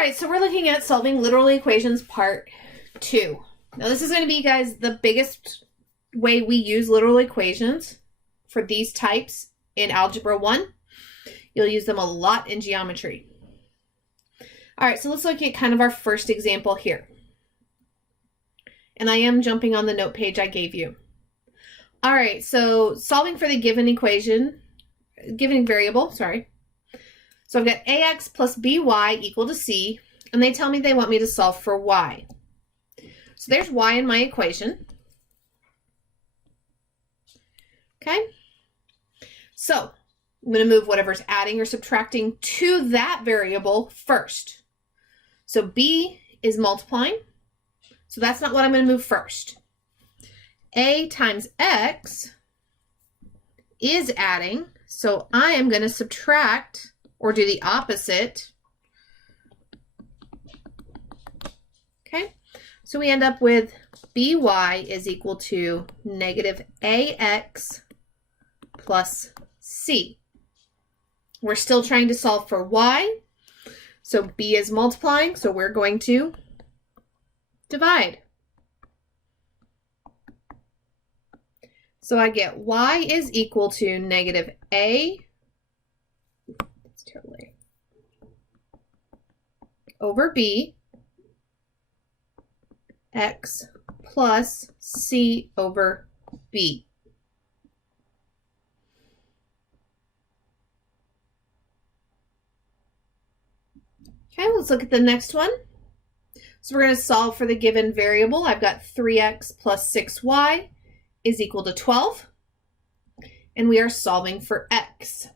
right, so we're looking at solving literal equations part 2. Now this is going to be, guys, the biggest way we use literal equations for these types in Algebra 1. You'll use them a lot in geometry. All right, so let's look at kind of our first example here. And I am jumping on the note page I gave you. All right, so solving for the given equation, given variable, sorry. So I've got ax plus by equal to c, and they tell me they want me to solve for y. So there's y in my equation. Okay, so I'm going to move whatever's adding or subtracting to that variable first. So b is multiplying, so that's not what I'm going to move first. A times x is adding, so I am going to subtract or do the opposite. Okay, so we end up with by is equal to negative ax plus c. We're still trying to solve for y, so b is multiplying, so we're going to divide. So I get y is equal to negative over b x plus c over b. Okay, let's look at the next one. So we're going to solve for the given variable. I've got 3x plus 6y is equal to 12. And we are solving for x.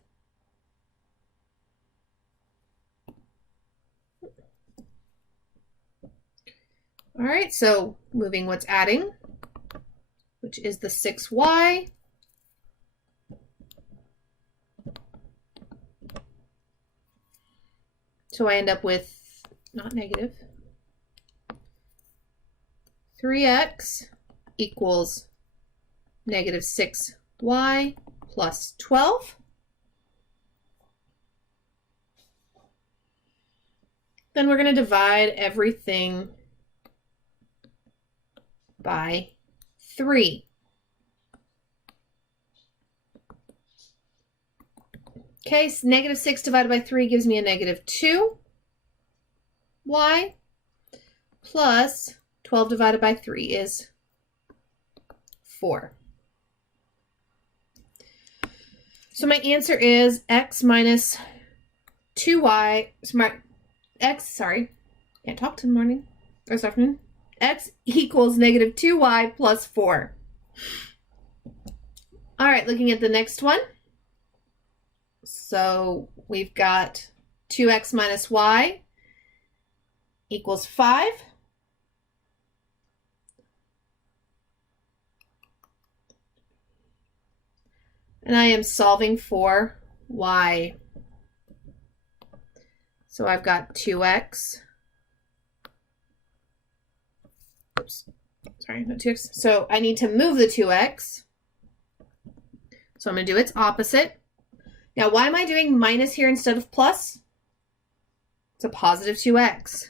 All right, so moving what's adding, which is the 6y. So I end up with, not negative, 3x equals negative 6y plus 12. Then we're going to divide everything by 3. Okay, so negative 6 divided by 3 gives me a negative 2y plus 12 divided by 3 is 4. So my answer is x minus 2y, can't talk to the morning, or this afternoon. X equals negative 2y plus 4. All right, looking at the next one. So we've got 2x minus y equals 5. And I am solving for y. So I've got 2x. Oops, sorry, not 2x. So I need to move the 2x. So I'm going to do its opposite. Now, why am I doing minus here instead of plus? It's a positive 2x.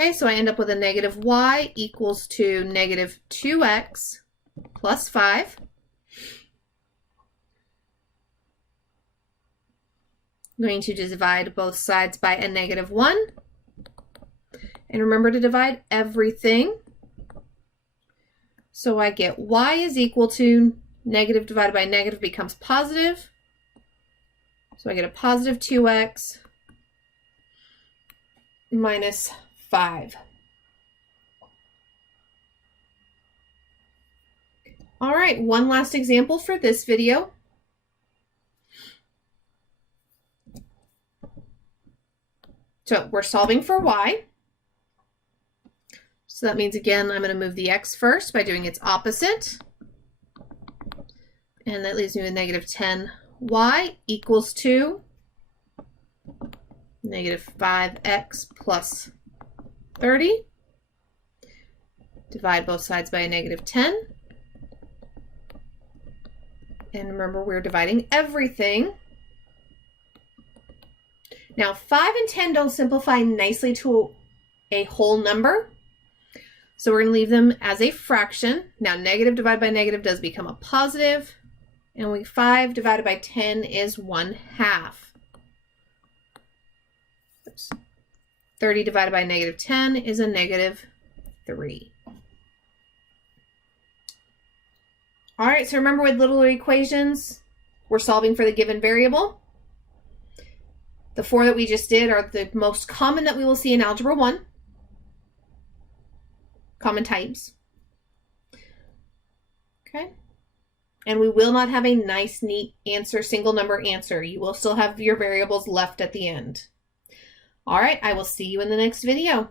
Okay, so I end up with a negative y equals to negative 2x plus 5. I'm going to divide both sides by a negative 1. And remember to divide everything. So I get y is equal to negative divided by negative becomes positive. So I get a positive 2x minus 5. All right, one last example for this video. So we're solving for y. So that means, again, I'm going to move the x first by doing its opposite. And that leaves me with negative 10y equals to negative 5x plus 30. Divide both sides by a negative 10. And remember, we're dividing everything. Now, 5 and 10 don't simplify nicely to a whole number. So we're going to leave them as a fraction. Now, negative divided by negative does become a positive. And 5 divided by 10 is 1/2. Oops. 30 divided by negative 10 is a -3. All right, so remember with little equations, we're solving for the given variable. The 4 that we just did are the most common that we will see in Algebra 1. Common types. Okay. And we will not have a nice, neat answer, single number answer. You will still have your variables left at the end. All right, I will see you in the next video.